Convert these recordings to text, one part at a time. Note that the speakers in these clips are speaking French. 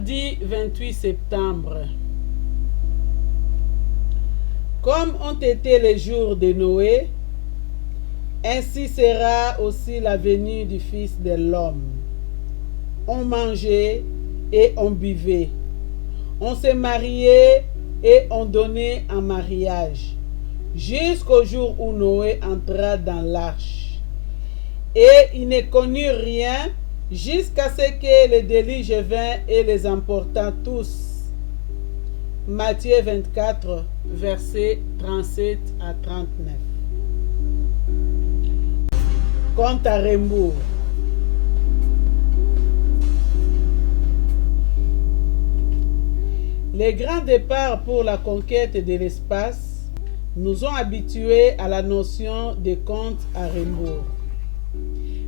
Mardi 28 septembre. Comme ont été les jours de Noé, ainsi sera aussi la venue du Fils de l'homme. On mangeait et on buvait. On se mariait et on donnait en mariage, jusqu'au jour où Noé entra dans l'arche. Et il ne connut rien jusqu'à ce que le déluge vint et les emporta tous. Matthieu 24, versets 37 à 39. Compte à rebours. Les grands départs pour la conquête de l'espace nous ont habitués à la notion de compte à rebours.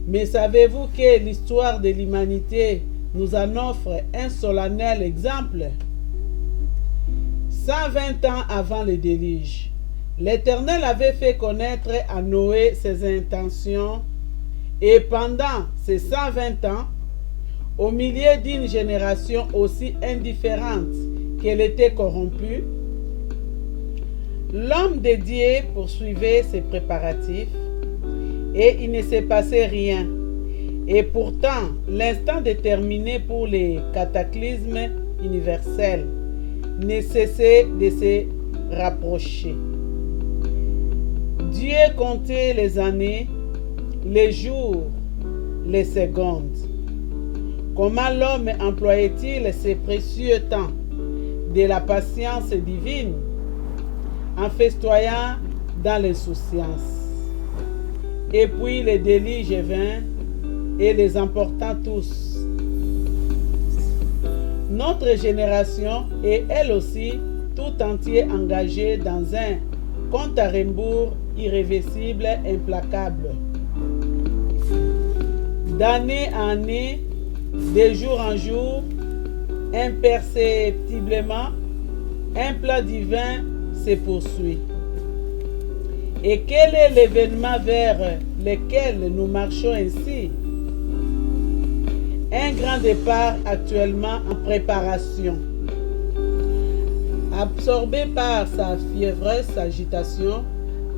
Mais savez-vous que l'histoire de l'humanité nous en offre un solennel exemple? 120 ans avant le déluge, l'Éternel avait fait connaître à Noé ses intentions, et pendant ces 120 ans, au milieu d'une génération aussi indifférente qu'elle était corrompue, l'homme de Dieu poursuivait ses préparatifs et il ne s'est passé rien. Et pourtant, l'instant déterminé pour les cataclysmes universels ne cessait de se rapprocher. Dieu comptait les années, les jours, les secondes. Comment l'homme employait-il ses précieux temps de la patience divine en festoyant dans l'insouciance? Et puis le déluge vint et les emporta tous. Notre génération est elle aussi tout entière engagée dans un compte à rebours irréversible, implacable. D'année en année, de jour en jour, imperceptiblement, un plan divin se poursuit. Et quel est l'événement vers lequel nous marchons ainsi? Un grand départ actuellement en préparation. Absorbé par sa fiévreuse agitation,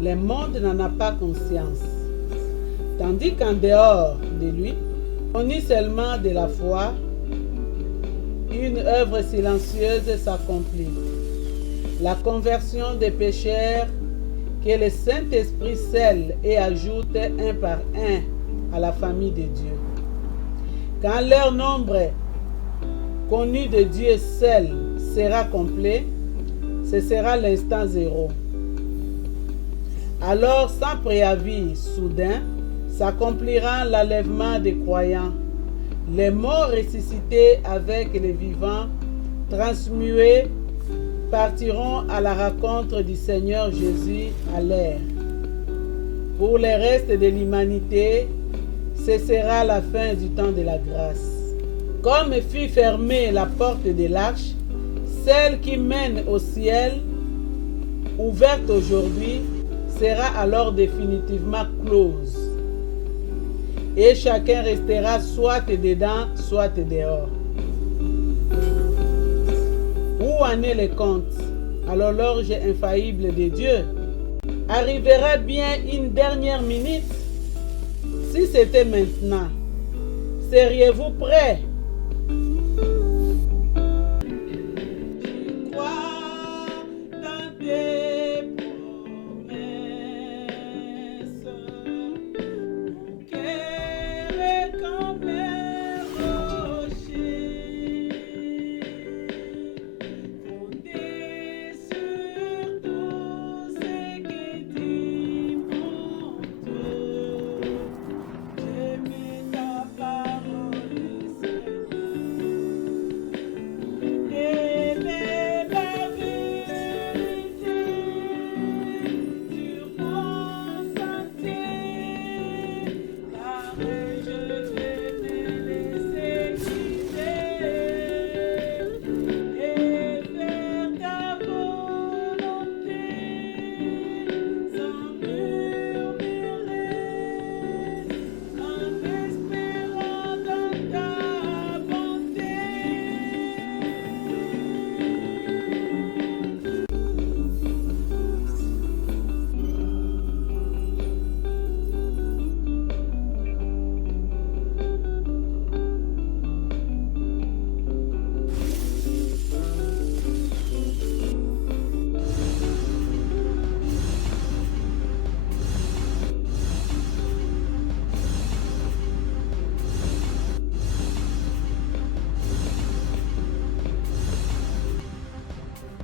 le monde n'en a pas conscience. Tandis qu'en dehors de lui, on y seulement de la foi, une œuvre silencieuse s'accomplit. La conversion des pécheurs que le Saint-Esprit scelle et ajoute un par un à la famille de Dieu. Quand leur nombre connu de Dieu seul sera complet, ce sera l'instant zéro. Alors, sans préavis soudain, s'accomplira l'enlèvement des croyants. Les morts ressuscités avec les vivants, transmués, partiront à la rencontre du Seigneur Jésus à l'air. Pour le reste de l'humanité, ce sera la fin du temps de la grâce. Comme fut fermée la porte de l'arche, celle qui mène au ciel, ouverte aujourd'hui, sera alors définitivement close. Et chacun restera soit dedans, soit dehors. Où en est le compte à l'horloge infaillible de Dieu? Arrivera bien une dernière minute? Si c'était maintenant, seriez-vous prêts